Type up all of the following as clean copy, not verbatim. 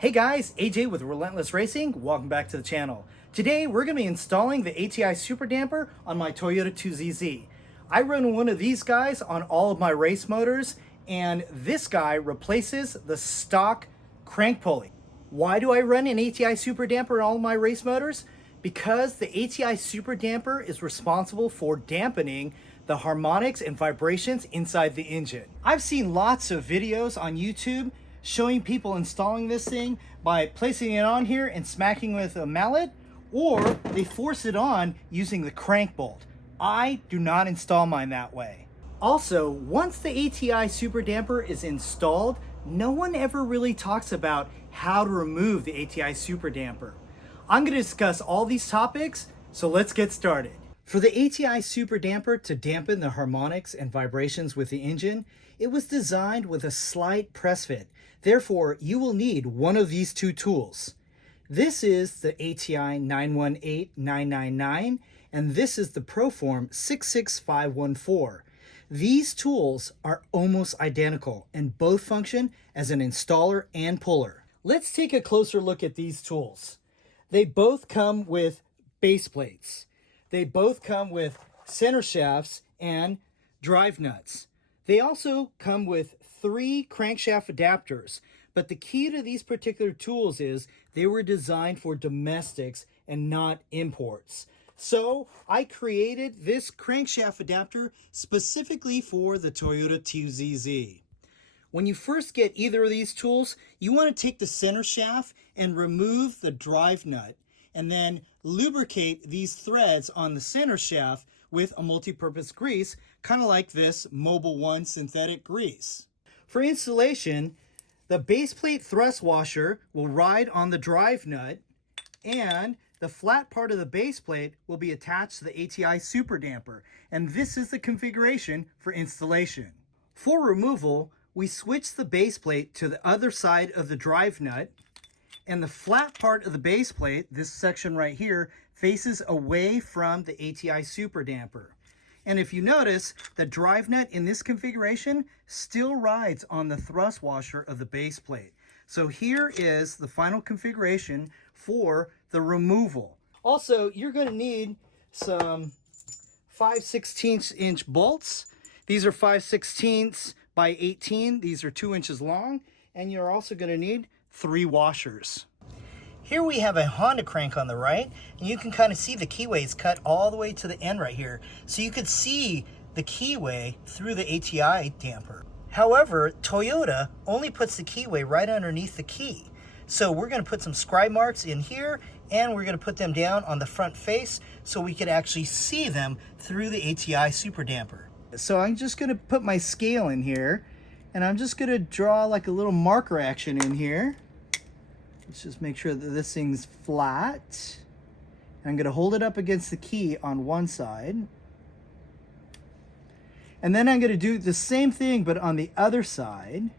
Hey guys, AJ with Relentless Racing. Welcome back to the channel. Today we're going to be installing the ATI Super Damper on my Toyota 2ZZ. I run one of these guys on all of my race motors, and this guy replaces the stock crank pulley. Why do I run an ATI Super Damper on all of my race motors? Because the ATI Super Damper is responsible for dampening the harmonics and vibrations inside the engine. I've seen lots of videos on YouTube showing people installing this thing by placing it on here and smacking with a mallet, or they force it on using the crank bolt. I do not install mine that way. Also, once the ATI Super Damper is installed, no one ever really talks about how to remove the ATI Super Damper. I'm going to discuss all these topics, so let's get started. For the ATI Super Damper to dampen the harmonics and vibrations with the engine, it was designed with a slight press fit. Therefore, you will need one of these two tools. This is the ATI 918999, and this is the Proform 66514. These tools are almost identical and both function as an installer and puller. Let's take a closer look at these tools. They both come with base plates. They both come with center shafts and drive nuts. They also come with 3 crankshaft adapters, but the key to these particular tools is they were designed for domestics and not imports. So I created this crankshaft adapter specifically for the Toyota 2ZZ. When you first get either of these tools, you want to take the center shaft and remove the drive nut, and then lubricate these threads on the center shaft with a multi-purpose grease, kind of like this Mobil 1 synthetic grease. For installation, the base plate thrust washer will ride on the drive nut, and the flat part of the base plate will be attached to the ATI Super Damper, and this is the configuration for installation. For removal, we switch the base plate to the other side of the drive nut, and the flat part of the base plate, this section right here, faces away from the ATI Super Damper. And if you notice, the drive nut in this configuration still rides on the thrust washer of the base plate. So here is the final configuration for the removal. Also, you're going to need some 5/16 inch bolts. These are 5/16 by 18. These are 2 inches long. And you're also going to need 3 washers. Here we have a Honda crank on the right, and you can kind of see the keyways cut all the way to the end right here. So you could see the keyway through the ATI damper. However, Toyota only puts the keyway right underneath the key. So we're going to put some scribe marks in here, and we're going to put them down on the front face so we could actually see them through the ATI Super Damper. So I'm just going to put my scale in here, and I'm just going to draw like a little marker action in here. Let's just make sure that this thing's flat. I'm going to hold it up against the key on one side. And then I'm going to do the same thing, but on the other side.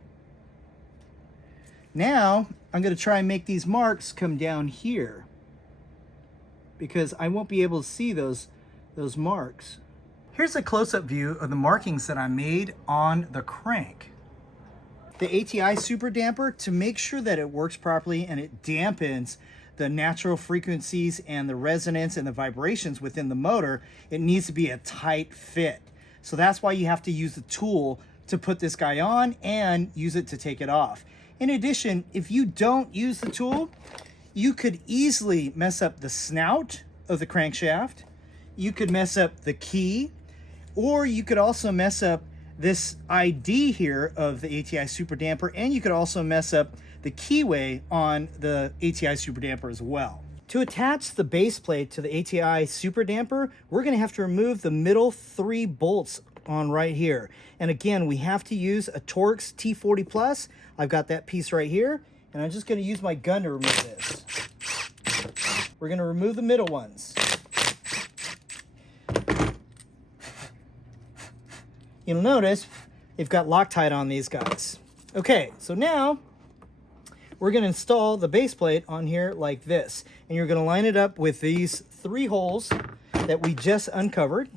Now, I'm going to try and make these marks come down here, because I won't be able to see those marks. Here's a close-up view of the markings that I made on the crank. The ATI Super Damper, to make sure that it works properly and it dampens the natural frequencies and the resonance and the vibrations within the motor, it needs to be a tight fit. So that's why you have to use the tool to put this guy on and use it to take it off. In addition, if you don't use the tool, you could easily mess up the snout of the crankshaft, you could mess up the key, or you could also mess up this ID here of the ATI Super Damper, and you could also mess up the keyway on the ATI Super Damper as well. To attach the base plate to the ATI Super Damper, we're going to have to remove the middle 3 bolts on right here. And again, we have to use a Torx T40 Plus. I've got that piece right here, and I'm just going to use my gun to remove this. We're going to remove the middle ones. You'll notice they've got Loctite on these guys. Okay, so now we're going to install the base plate on here like this. And you're going to line it up with these 3 holes that we just uncovered.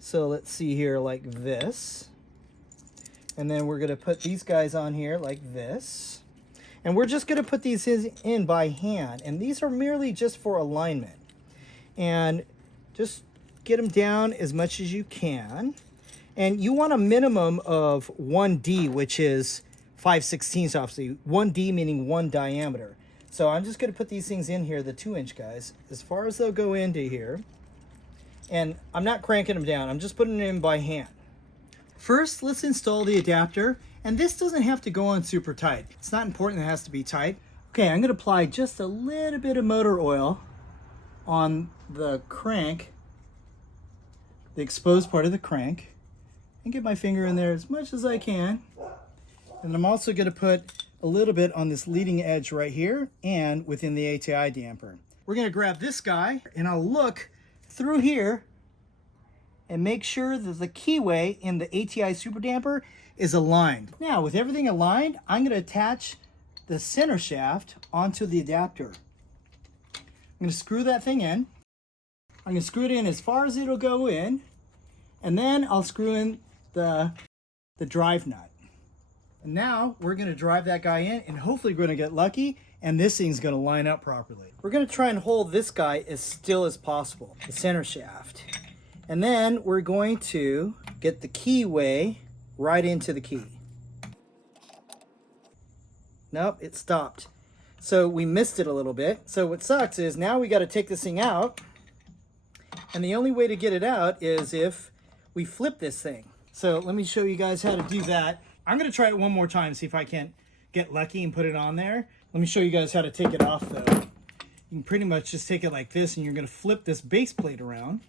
So let's see here like this. And then we're going to put these guys on here like this. And we're just going to put these in by hand. And these are merely just for alignment. And just get them down as much as you can. And you want a minimum of 1D, which is 5/16 obviously. 1D meaning 1 diameter. So I'm just going to put these things in here, the 2-inch guys, as far as they'll go into here. And I'm not cranking them down. I'm just putting them in by hand. First, let's install the adapter. And this doesn't have to go on super tight. It's not important it has to be tight. Okay, I'm going to apply just a little bit of motor oil on the crank, the exposed part of the crank, and get my finger in there as much as I can. And I'm also going to put a little bit on this leading edge right here and within the ATI damper. We're going to grab this guy and I'll look through here and make sure that the keyway in the ATI Super Damper is aligned. Now, with everything aligned, I'm going to attach the center shaft onto the adapter. I'm going to screw that thing in. I'm going to screw it in as far as it'll go in, and then I'll screw in the drive nut. And now we're going to drive that guy in, and hopefully we're going to get lucky and this thing's going to line up properly. We're going to try and hold this guy as still as possible, the center shaft. And then we're going to get the keyway right into the key. Nope, it stopped. So we missed it a little bit. So what sucks is now we got to take this thing out. And the only way to get it out is if we flip this thing. So let me show you guys how to do that. I'm going to try it one more time, see if I can't get lucky and put it on there. Let me show you guys how to take it off though. You can pretty much just take it like this and you're going to flip this base plate around.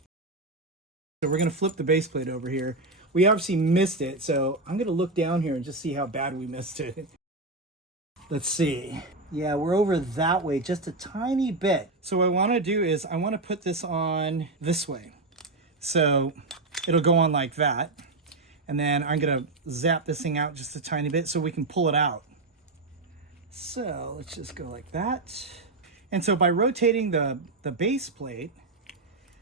So we're going to flip the base plate over here. We obviously missed it, so I'm going to look down here and just see how bad we missed it. Let's see. Yeah, we're over that way just a tiny bit. So what I want to do is I want to put this on this way. So it'll go on like that. And then I'm going to zap this thing out just a tiny bit so we can pull it out. So let's just go like that. And so by rotating the base plate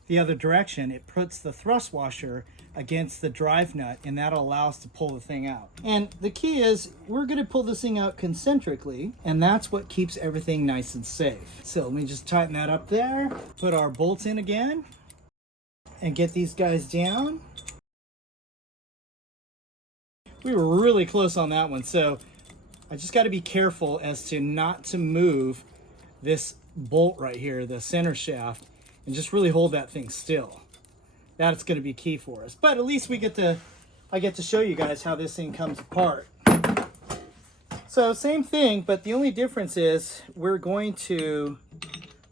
the other direction, it puts the thrust washer against the drive nut, and that'll allow us to pull the thing out. And the key is we're going to pull this thing out concentrically, and that's what keeps everything nice and safe. So let me just tighten that up there, put our bolts in again, and get these guys down. We were really close on that one, so I just got to be careful as to not to move this bolt right here, the center shaft, and just really hold that thing still. That's going to be key for us. But at least I get to show you guys how this thing comes apart. So same thing, but the only difference is we're going to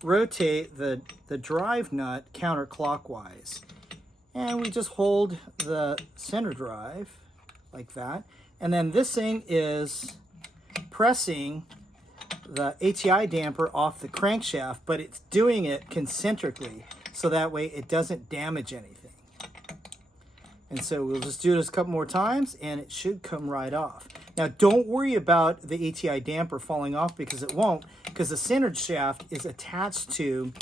rotate the drive nut counterclockwise. And we just hold the center drive like that. And then this thing is pressing the ATI damper off the crankshaft, but it's doing it concentrically so that way it doesn't damage anything. And so we'll just do this a couple more times and it should come right off. Now don't worry about the ATI damper falling off because it won't, because the center shaft is attached to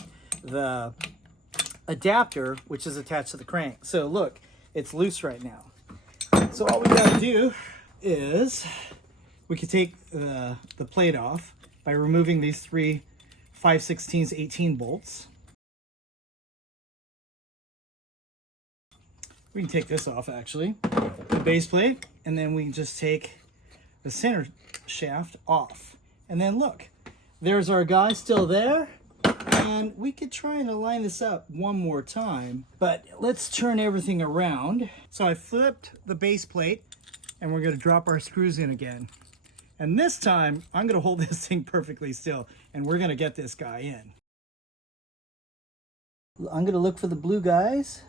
the adapter, which is attached to the crank. So look, it's loose right now. So all we gotta do is we can take the plate off by removing these three 5/16 18 bolts. We can take this off actually, the base plate, and then we can just take the center shaft off. And then look, there's our guy still there. And we could try and align this up one more time, but let's turn everything around. So I flipped the base plate and we're gonna drop our screws in again. And this time I'm gonna hold this thing perfectly still and we're gonna get this guy in. I'm gonna look for the blue guys.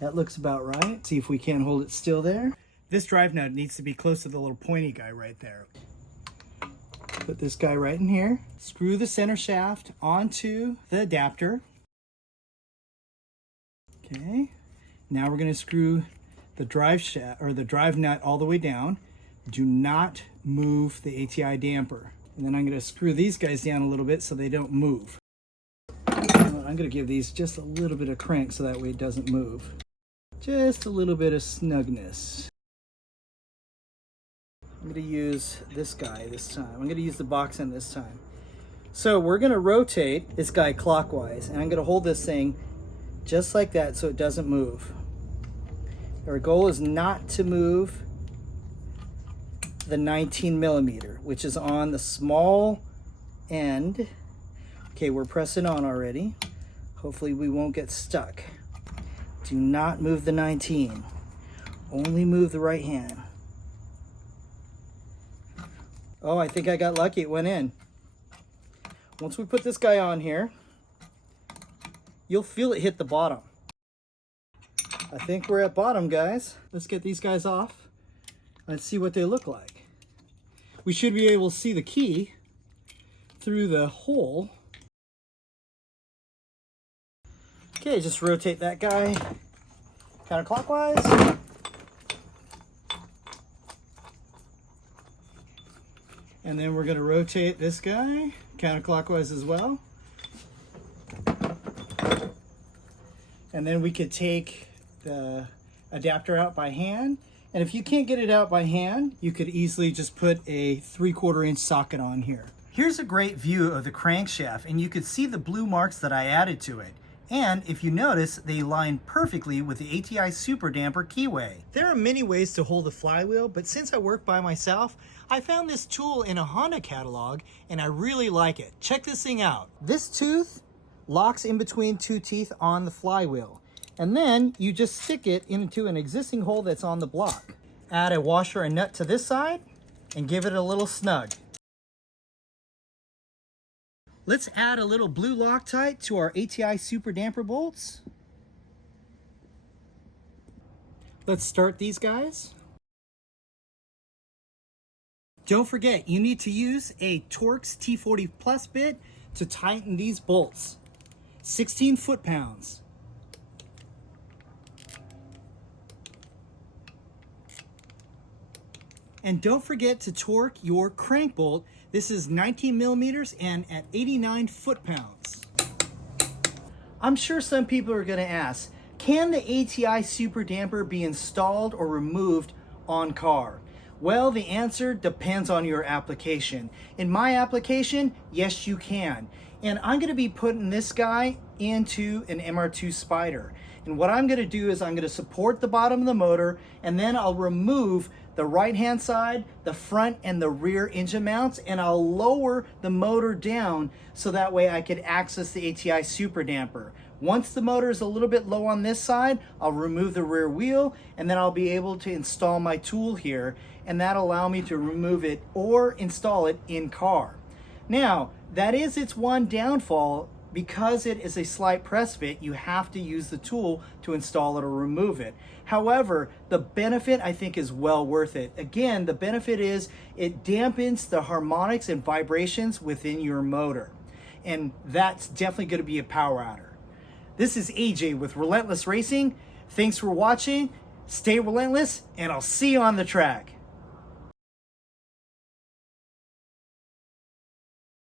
That looks about right. See if we can hold it still there. This drive nut needs to be close to the little pointy guy right there. Put this guy right in here. Screw the center shaft onto the adapter. Okay. Now we're going to screw the drive shaft or the drive nut all the way down. Do not move the ATI damper. And then I'm going to screw these guys down a little bit so they don't move. I'm going to give these just a little bit of crank so that way it doesn't move. Just a little bit of snugness. I'm going to use this guy this time. I'm going to use the box end this time. So we're going to rotate this guy clockwise, and I'm going to hold this thing just like that so it doesn't move. Our goal is not to move the 19 millimeter, which is on the small end. Okay, we're pressing on already. Hopefully we won't get stuck. Do not move the 19. Only move the right hand. Oh, I think I got lucky. It went in. Once we put this guy on here, you'll feel it hit the bottom. I think we're at bottom, guys. Let's get these guys off. Let's see what they look like. We should be able to see the key through the hole. Okay, just rotate that guy counterclockwise. And then we're going to rotate this guy counterclockwise as well. And then we could take the adapter out by hand. And if you can't get it out by hand, you could easily just put a 3/4 inch socket on here. Here's a great view of the crankshaft, and you could see the blue marks that I added to it. And if you notice, they align perfectly with the ATI Super Damper keyway. There are many ways to hold the flywheel, but since I work by myself, I found this tool in a Honda catalog, and I really like it. Check this thing out. This tooth locks in between two teeth on the flywheel, and then you just stick it into an existing hole that's on the block. Add a washer and nut to this side, and give it a little snug. Let's add a little blue Loctite to our ATI Super Damper bolts. Let's start these guys. Don't forget, you need to use a Torx T40 Plus bit to tighten these bolts. 16 foot-pounds. And don't forget to torque your crank bolt. This is 19 millimeters and at 89 foot-pounds. I'm sure some people are going to ask, can the ATI Super Damper be installed or removed on car? Well, the answer depends on your application. In my application, yes, you can. And I'm going to be putting this guy into an MR2 Spider. And what I'm going to do is I'm going to support the bottom of the motor, and then I'll remove the right-hand side, the front, and the rear engine mounts, and I'll lower the motor down so that way I could access the ATI Super Damper. Once the motor is a little bit low on this side, I'll remove the rear wheel, and then I'll be able to install my tool here, and that'll allow me to remove it or install it in car. Now, that is its one downfall. Because it is a slight press fit, you have to use the tool to install it or remove it. However, the benefit I think is well worth it. Again, the benefit is it dampens the harmonics and vibrations within your motor. And that's definitely going to be a power adder. This is AJ with Relentless Racing. Thanks for watching. Stay relentless, and I'll see you on the track.